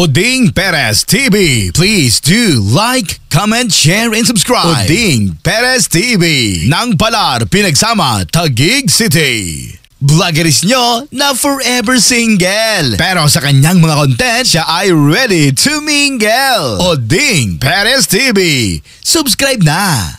Oding Perez TV. Please do like, comment, share, and subscribe. Oding Perez TV. Nang Palar, Pinagsama, Taguig City. Vloggeris nyo na forever single. Pero sa kanyang mga content, siya ay ready to mingle. Oding Perez TV. Subscribe na.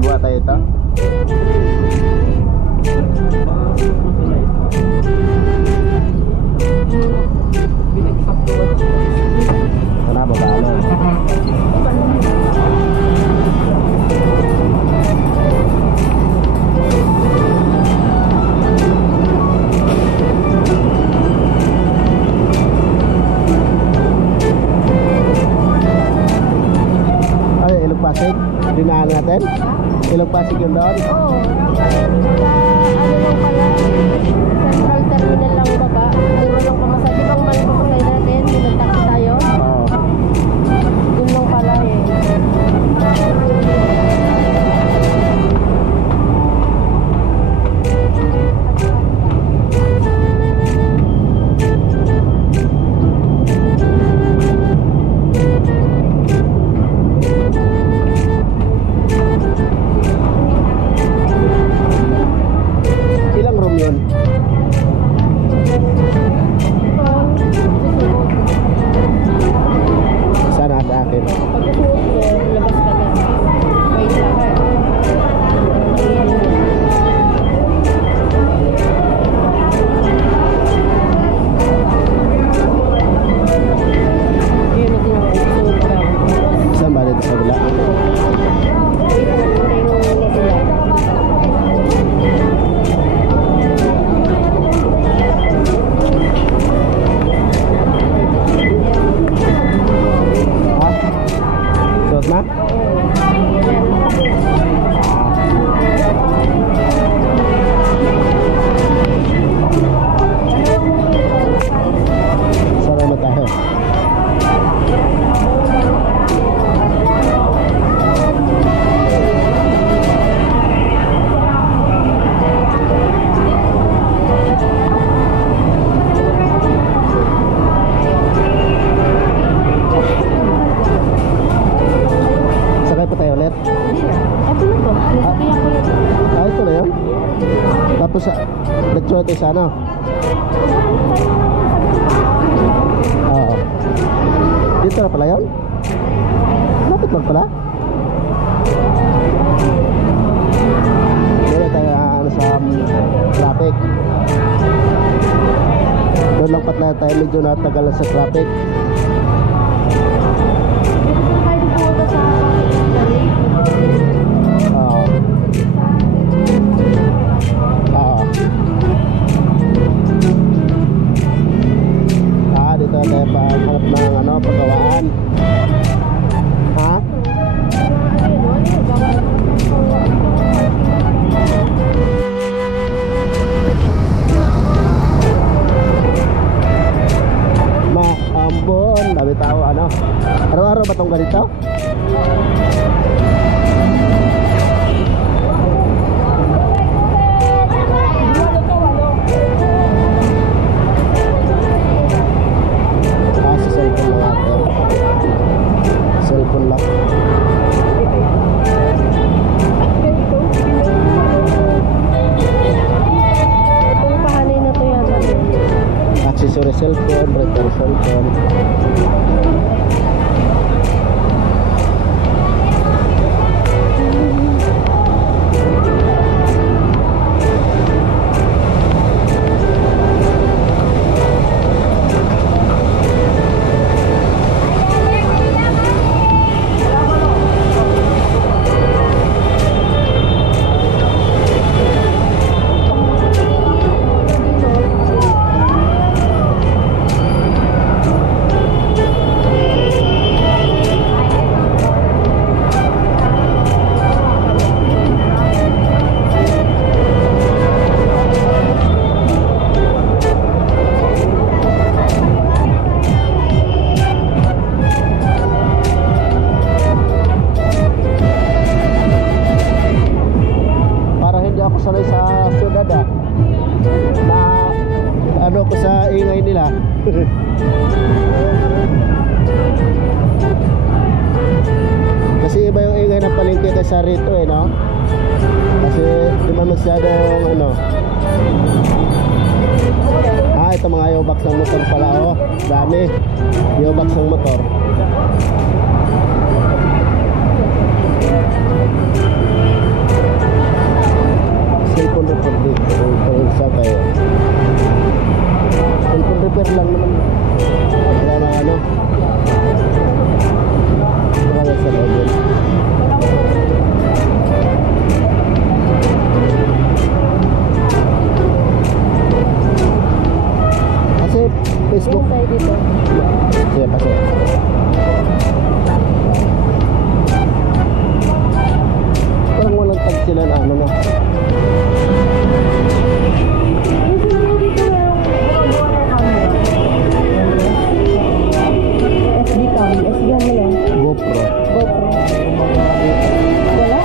Buat tayo ito. Wala ba ba? Ilog Pasig, dinaan natin. Ilog Pasig yun doon? Oo. Ano lang pala, Central Terminal lang baba. Ang walang pamasay. Di bang maling pamasay natin? Nag-taxi tayo? Oo. Yun lang pala eh. Ilang room yun? Sana sa akin. Pagkasuot mo, labas ka na. Wait lang ha. Yun natin yung suot ka. Saan ba dito sa bila? Ha? Tapos lecture natin sa ano? Oo. Dito na pala yun? Lapit lang pala? Dito tayo ano sa traffic. Doon lang patla tayo, medyo natagalan sa traffic. Oo. Oo. Dito tayo paghanap ng ano, paggawaan. Ha? Ambon, dami tao ano. Araw-araw ba tong ganito? Sa cellphone lang natin. Cellphone lang. Itong pahanay na to yan. Accessory cellphone, repair cellphone. Sanay sa syudad na ano ko sa ingay nila. Kasi iba yung ingay ng palengke kaysa rito no? Kasi di ba masyadong ano. Ito mga yobox ng motor pala dami yobox ng motor. Cellphone repair dito kung saan tayo. Cellphone repair lang naman. Wala na ano. Wala sa loob. Kasi Facebook tayo dito. Sige, pasok. Parang walang tag sila na ano na. GoPro. Wala?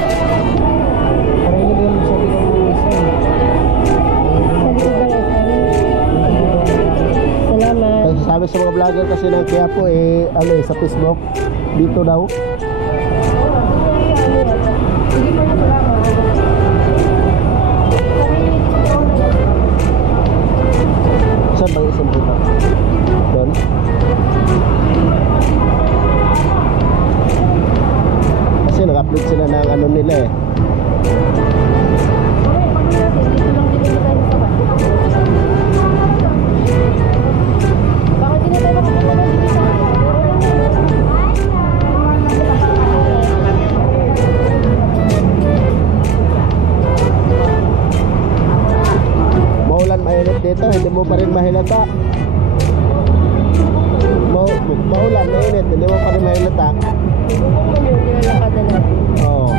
Parang yun yung sabi ko ng isa. Salamat. Kasi sabi sa mga vlogger kasi ng Quiapo ano sa Facebook dito daw. Sige pa na salamat. Saan ba yung isang dito? Doon? Kasi nag-upload sila ng ano nila Bakit hindi tayo makapunta dito sa maulan mainit dito, hindi mo pa rin mahilata. Maulan mainit, hindi mo pa rin mahilata. nilalakad na natin. Oo.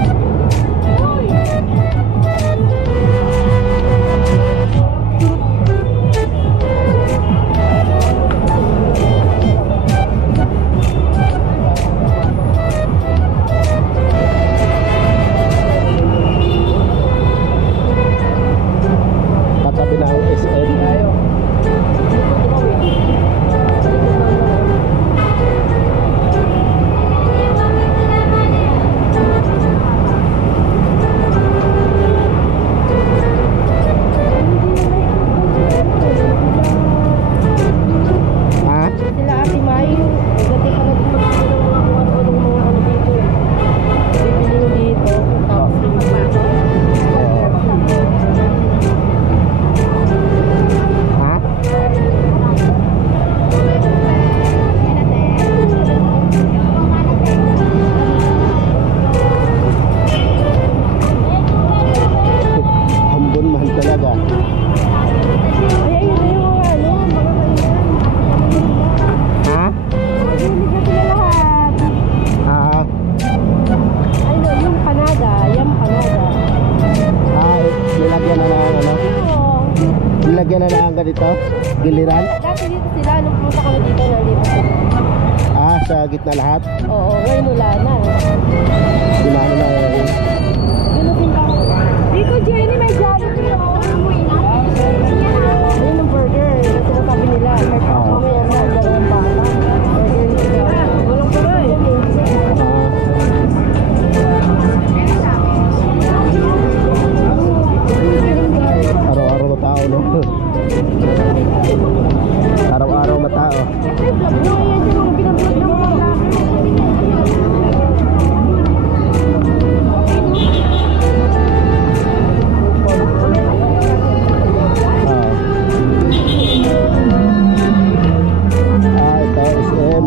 Nilagyan na lang dito? Giliran? Dati dito sila, nung pumunta kami dito, nandito sila. Ah, sa gitna lahat? Oo, ngayon wala na. Ginano na yun. Dunutin pa ako. Dito, Jenny, may Jollibee ako. Ayun ang burger. Sinasabi nila. Mamaya na, dalawang bata. Burger nila. Walang pala eh. Araw-araw matao, no? Araw-araw matao. Ito, SM.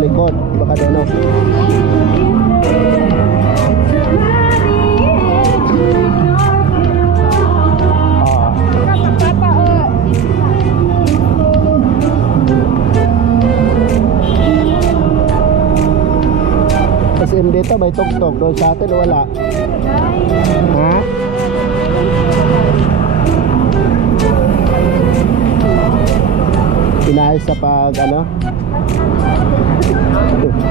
Likod, baka doon, no? SM dito, may tok-tok. Doon sa atin, wala. Ha? Inayos sa pag, ano? Thank you.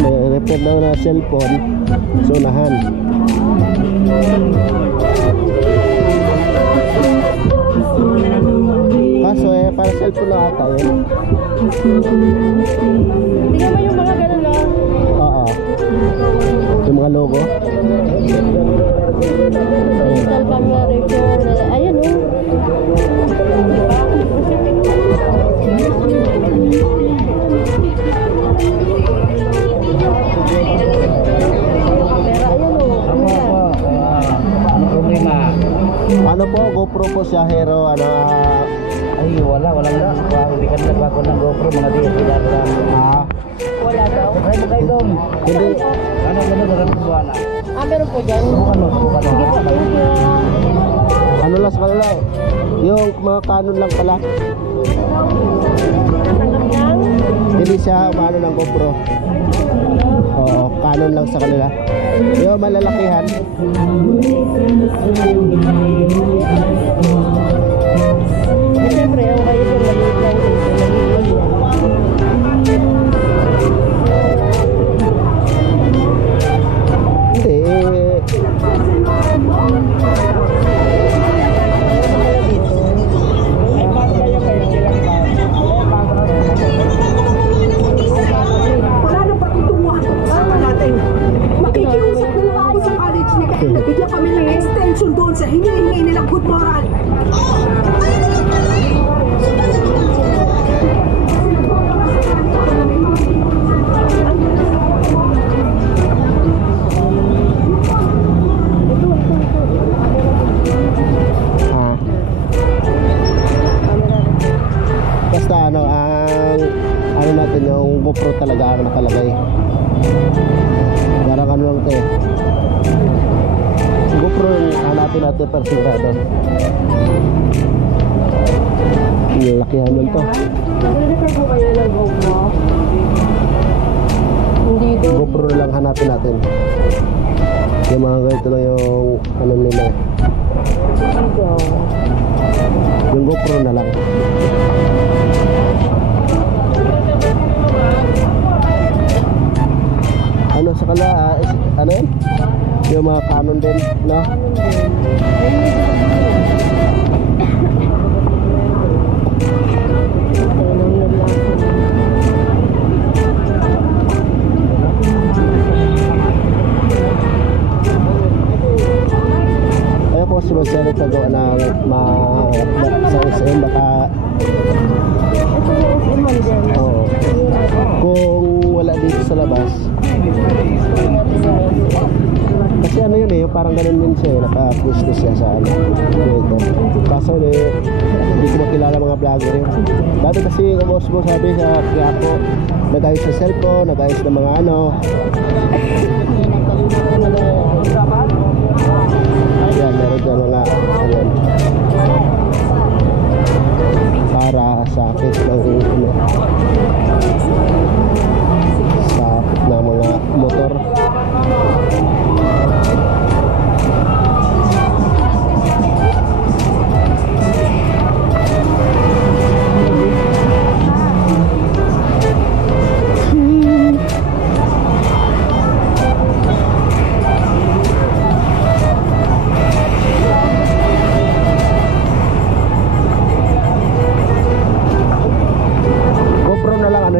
May repair daw na cellphone sa unahan. Kaso para cellphone na ata yun. Hindi naman yung mga ganun lang. Oo. Yung mga logo. Digital camera repair. Ayun o. Ano po, GoPro po siya, Hero, ano, ay wala na. Hindi ka nagbago ng GoPro, mga di. Wala daw. Ay, magay doon. hindi, Ano meron buwan na? Meron po dyan. Subukan mo. Sige po, thank you. ano lang sa kanila, yung mga Canon lang pala, Natanggap lang. hindi siya umano ng GoPro. Oo, Canon lang sa kanila. Yung malalakihan, Siyempre, ang kayo po, maliit lang din. hindi, Wala na patutunguhan natin. Makikiusap na lang ako sa college ni Kaya nabigyan kami ng extension doon sa hinihingi nilang good moral. basta ano, ano natin, yung GoPro talaga ang nakalagay. Parang ano lang ito eh. GoPro yung hanapin natin per sigurado. Yung lakihan nun to. Nag-refer po kayo ng GoPro? Hindi doon. GoPro na lang hanapin natin. Yung mga ganito lang yung ano nila. Dito. Yung GoPro na lang. sa kala, ano yun? Yung mga Canon din, no? Ayaw po si Marcelo pagawa ng sa SM baka oo. Kung wala dito sa labas kasi ano yun eh, parang ganun yun siya eh, naka-pwesto siya sa ano dito. Kaso hindi ko makilala mga vlogger yun. Dati kasi boss mo sabi sa Quiapo, nag-ayos sa cellphone, nag-ayos ng mga ano. Yan, meron dyan mga ano, para sakit ng ano, sakit ng mga motor.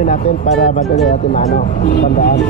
Natin para madali natin ano, tandaan.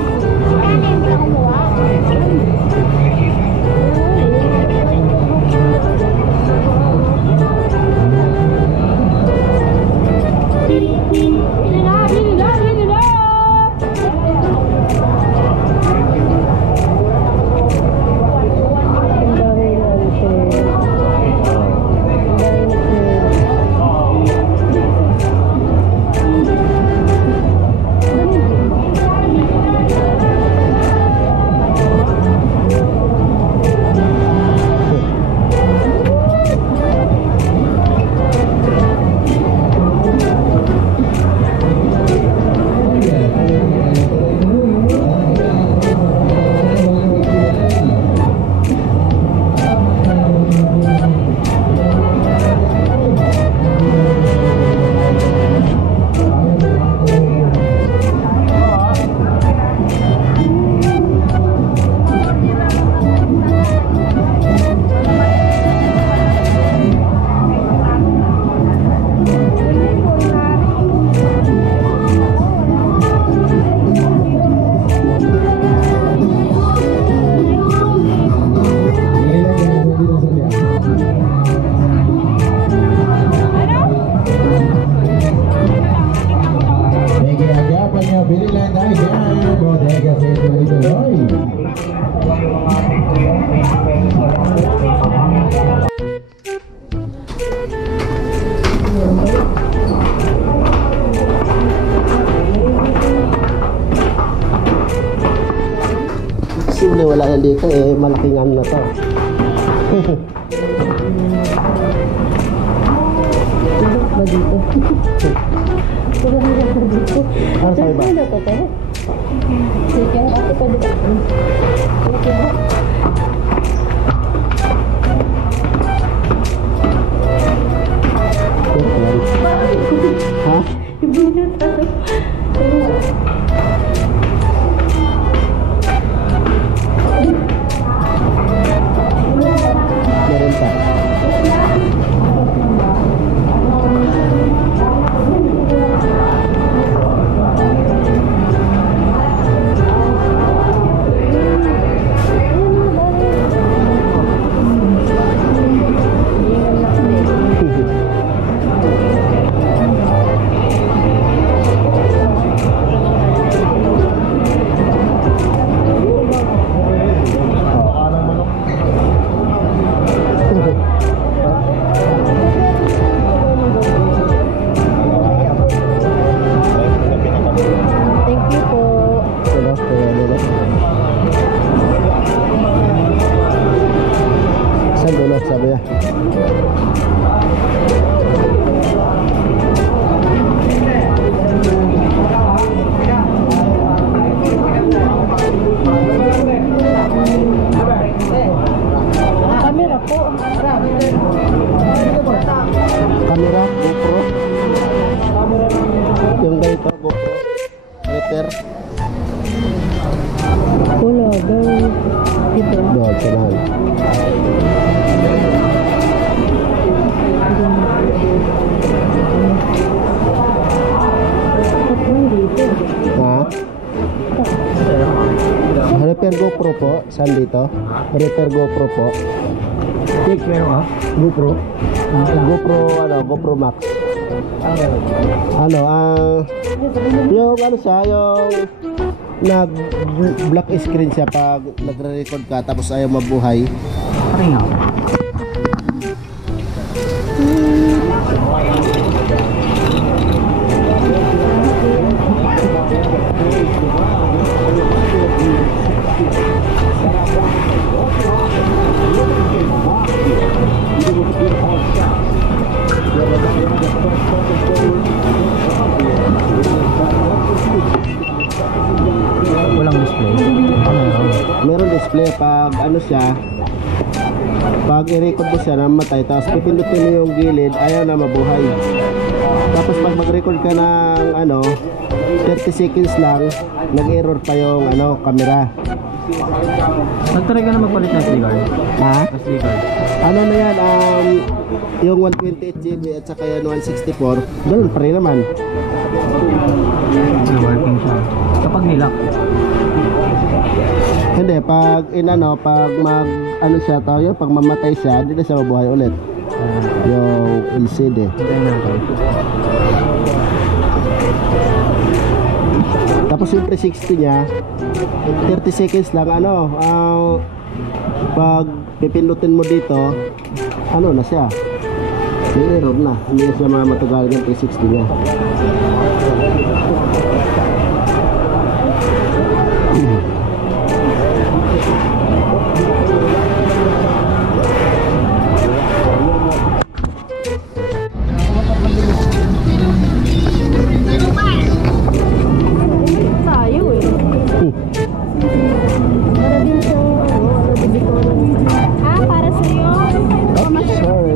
Simple, wala yan dito eh, malaking ano na to. Ba dito? Ano sa'yo ba? Ano to, te? Sige, ate pa dito. Sige ba? Ha? Ibinat ako. Meron pa. Sabi ya. Kamera po. Kamera GoPro. Yung ganito GoPro. Repair. Wala daw. Dito. Doon, sanahan. Ha? Repair GoPro po. Saan dito? Repair GoPro po. Take meron ka? GoPro? GoPro Max. Yung ano siya, yung nag black screen siya pag nagre-record ka tapos ayaw mabuhay. Paring nga. Walang display. Meron display pag ano siya, pag i-record mo siya namatay tapos pipindutin mo yung gilid ayaw na mabuhay. Tapos pag mag-record ka ng ano 30 seconds lang nag-error pa yung ano camera. Nagtry ka na magpalit ng SD card? Ha? SD card. Ano na yan, yung 128GB at saka yan 164 ganun pa rin naman. Working siya. Kapag nilak. Hindi, pag pag mag ano siya tayo, pag mamatay siya hindi na siya mabuhay ulit yung LCD. Hintayin natin. Tapos yung 360 niya 30 seconds lang pag pipindutin mo dito ano na siya, may error na, hindi na siya matagal ng 360 niya. Tayo eh. Para din sa para sa'yo. Sorry.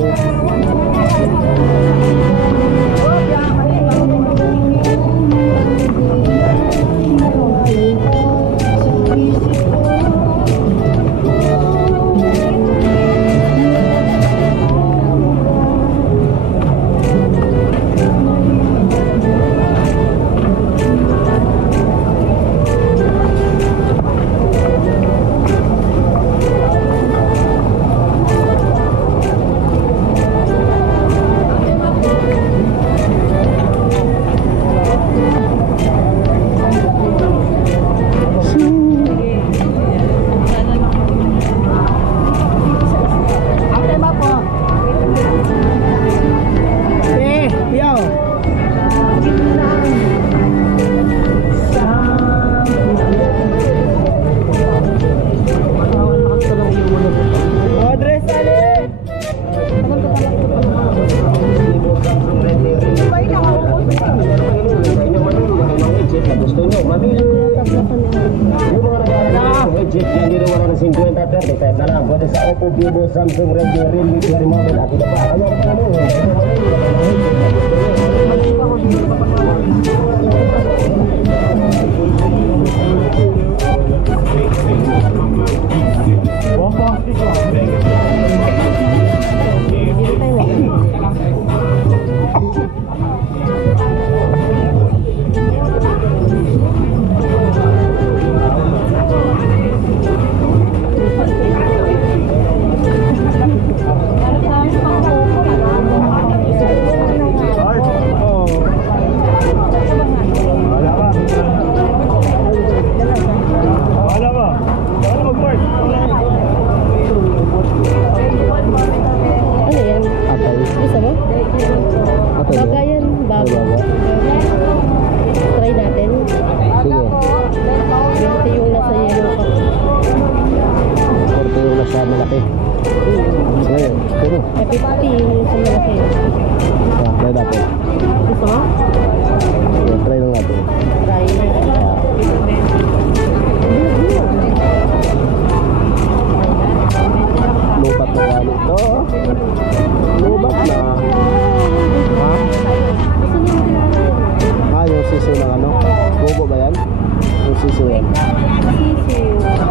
Vivo, Samsung, Redmi, Realme, dari mobil aku dapat. Sisiw ng ano? Bobo ba yan? Yung sisiw yan? Sisiw.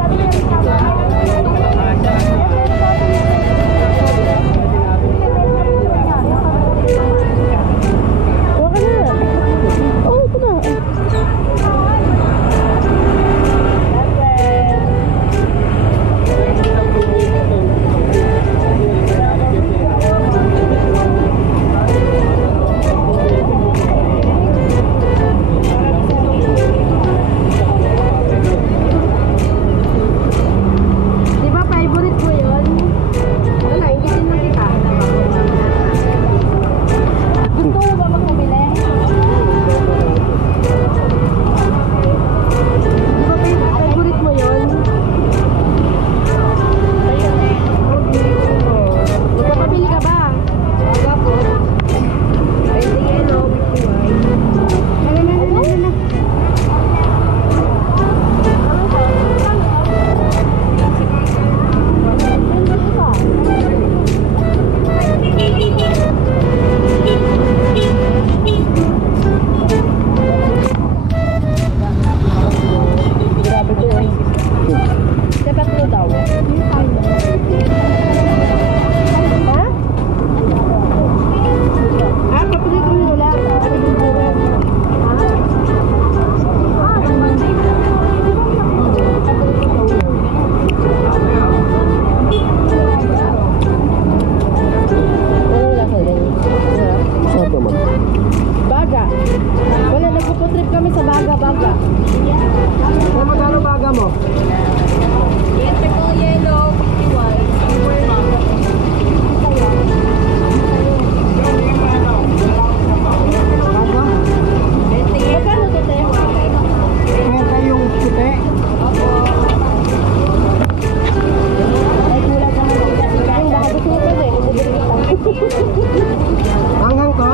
Hanghang to?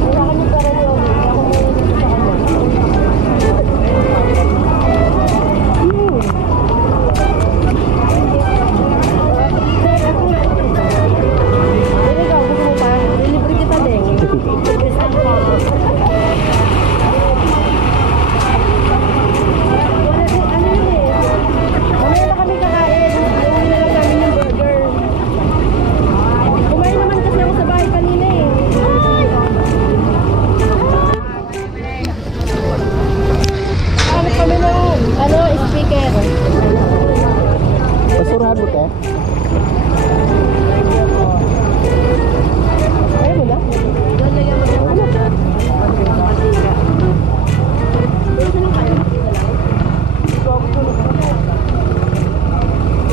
Wala kami pera niyo. Ako may dito sa kanya. Dili ka, gusto mo pa? Dilibre kita din. Ano yun eh? Mamaya na kami kakain. Iuwi na lang namin yung burger. Kumain naman kasi ako sa bahay kanina eh. Hanap kami ng speaker. Basurahan mo te? Ayaw mo na? Doon na yung ano?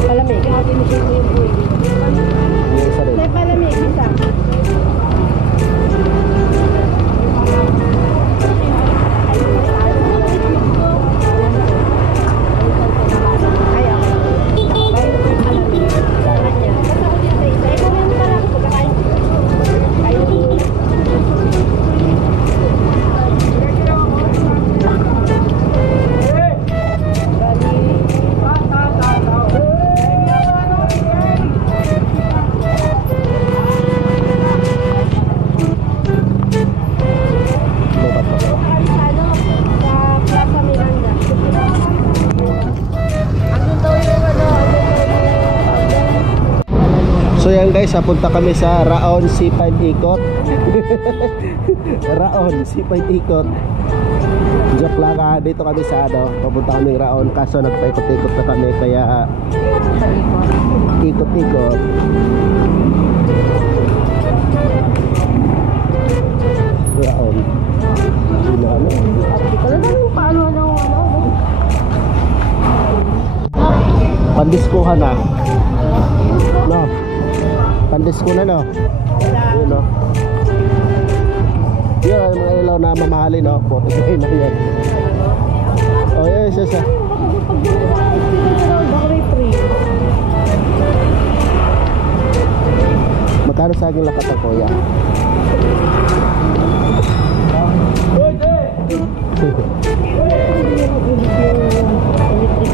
Palamig. Yung isa rin. May palamig isa. So yan guys, punta kami sa Raon C5 Ikot. Raon C5 Ikot. Joke lang, dito kami sa ano, papunta kami Raon, kaso nagpaikot-ikot na kami kaya ikot-ikot. Raon. Ano? Pandiskuhan na. No. Pandisco na no. Yun no. Yun, mga ilaw na mamahalin no. Puti ko na yun. Oh yun, isa. Magkano sa aking lakat ako ya?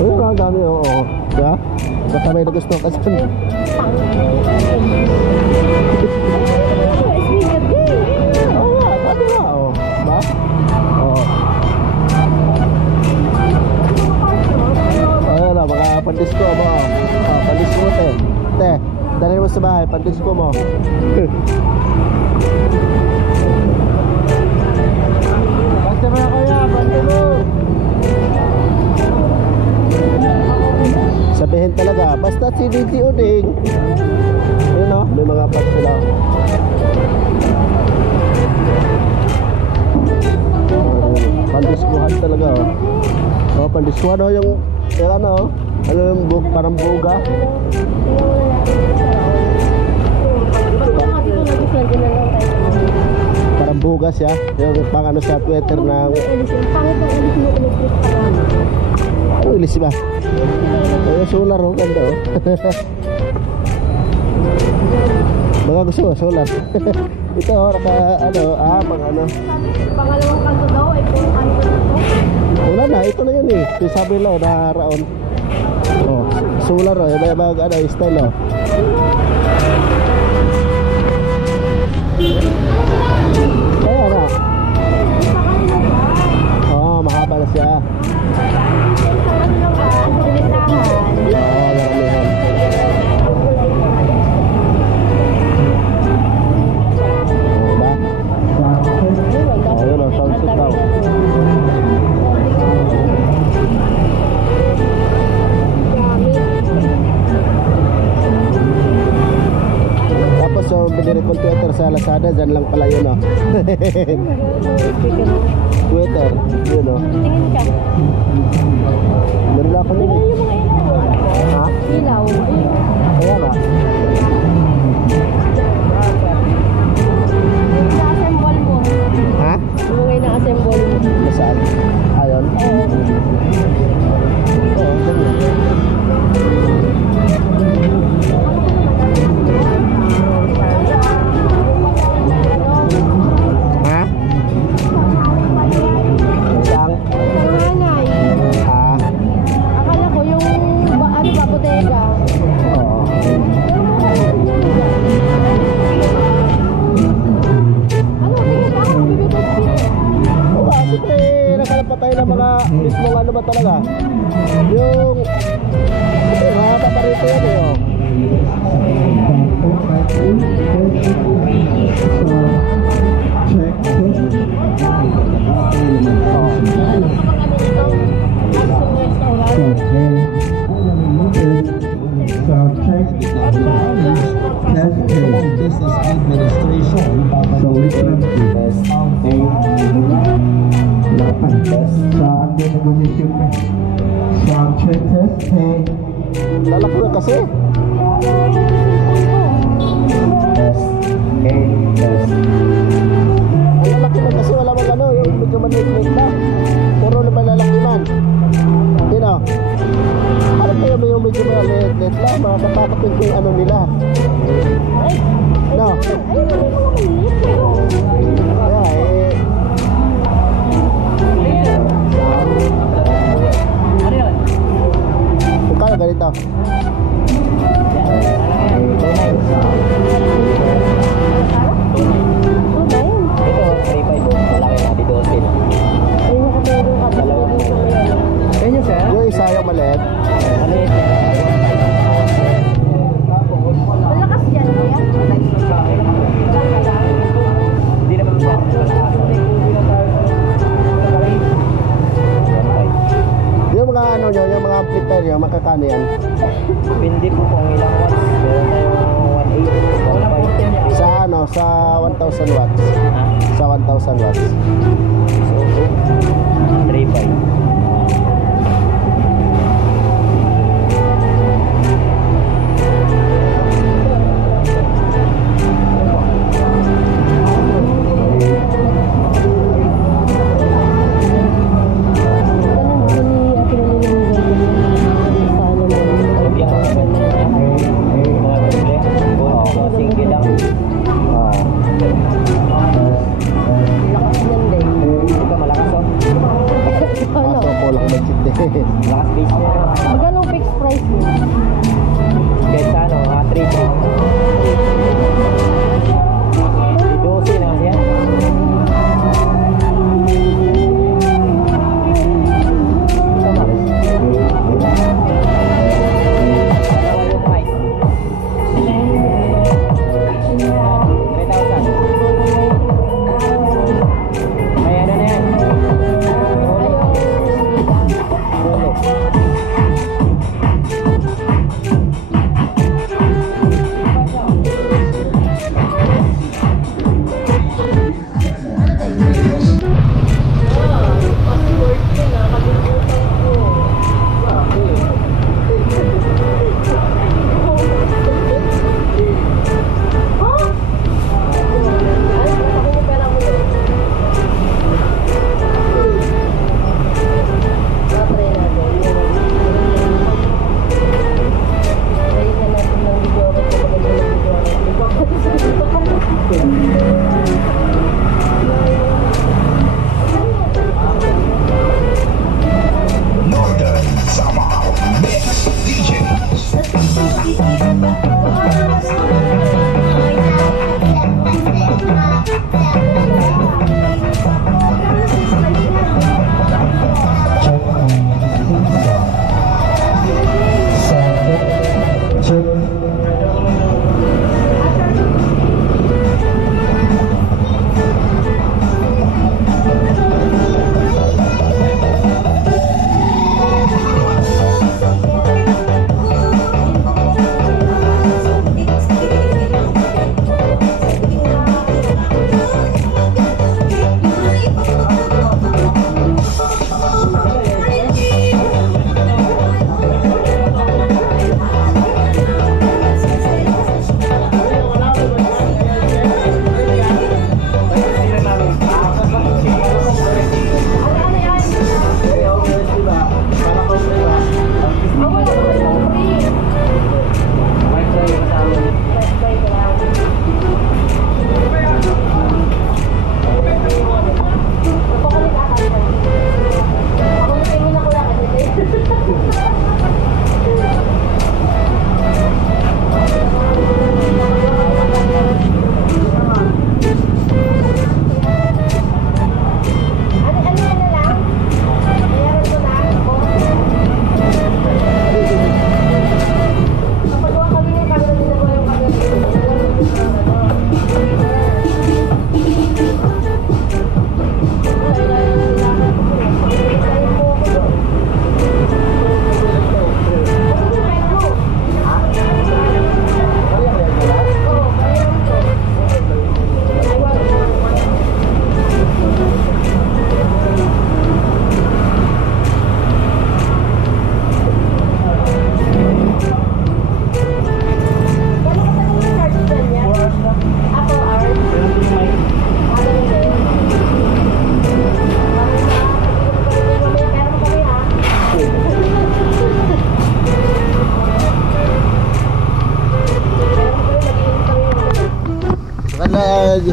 Uy, ang dami oo. Diba? Baka may nagusto kasi. Pandisko mo. Pandisko te. Te, dali mo sa bahay, pandisko mo. Basta mo na kaya, basta mo. Sabihin talaga, basta si DJ Uding. Yun o, may mga parts sila. Pandiskuhan talaga o. O, pandiskuhan o yung ano, ano yung parang buga. Parang buga siya. Yung pang ano sa Twitter na ano ilis ba? Yung solar oh, ganda oh. Mga gusto mo, solar. Ito oh, naka ano, pang ano. Pangalawang kanto daw, ay kung ano na to. Wala na, ito na yun eh. Sabi lang, na Raon. Oh, solar oh, yung mga ano, style oh. Kaya na. Oh, mahaba na siya. Biniripon Twitter sa Lazada, dyan lang pala yun oh. Twitter, yun oh. Tingin ka. Meron ako nila. Yung mga ilaw. Ha? Ilaw. Kaya ba? Na-assemble mo. Ha? Yung mga na-assemble mo. Saan? Ayon? Oo. Oo, ganyan. Sound check. Test business administration. So listen. Sound check test. Lalaki na kasi. Ang lalaki man kasi wala mang ano, yung medyo maliit lang. Puro naman lalaki man. Sino? Parang kayo may yung medyo maliit lang, makakatakot yung ano nila. No? Kaya ganito. Yung isa yung maliit. Malakas yan, kuya. Hindi naman Yung mga ano nyo, yung mga amplifier nyo, makakano yan? Depende po kung ilang watts. Meron tayong 1.8, 1.5. Sa ano, sa 1,000 watts. Ha? Sa 1,000 watts. So, 3.5. Lakas base niya. Magkano fixed price mo? Kahit sa ano, 3.3. 12 na kasi yan. Sama. Ano yung price? 3,000. May ano na yan?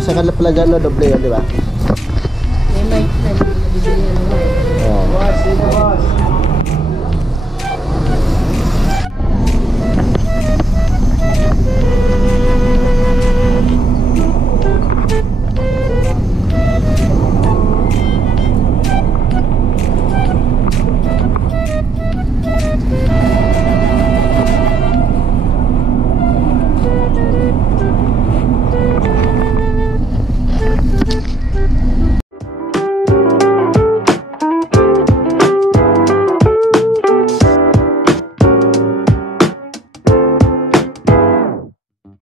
sa kanila pala dyan, no, doble yun, di ba?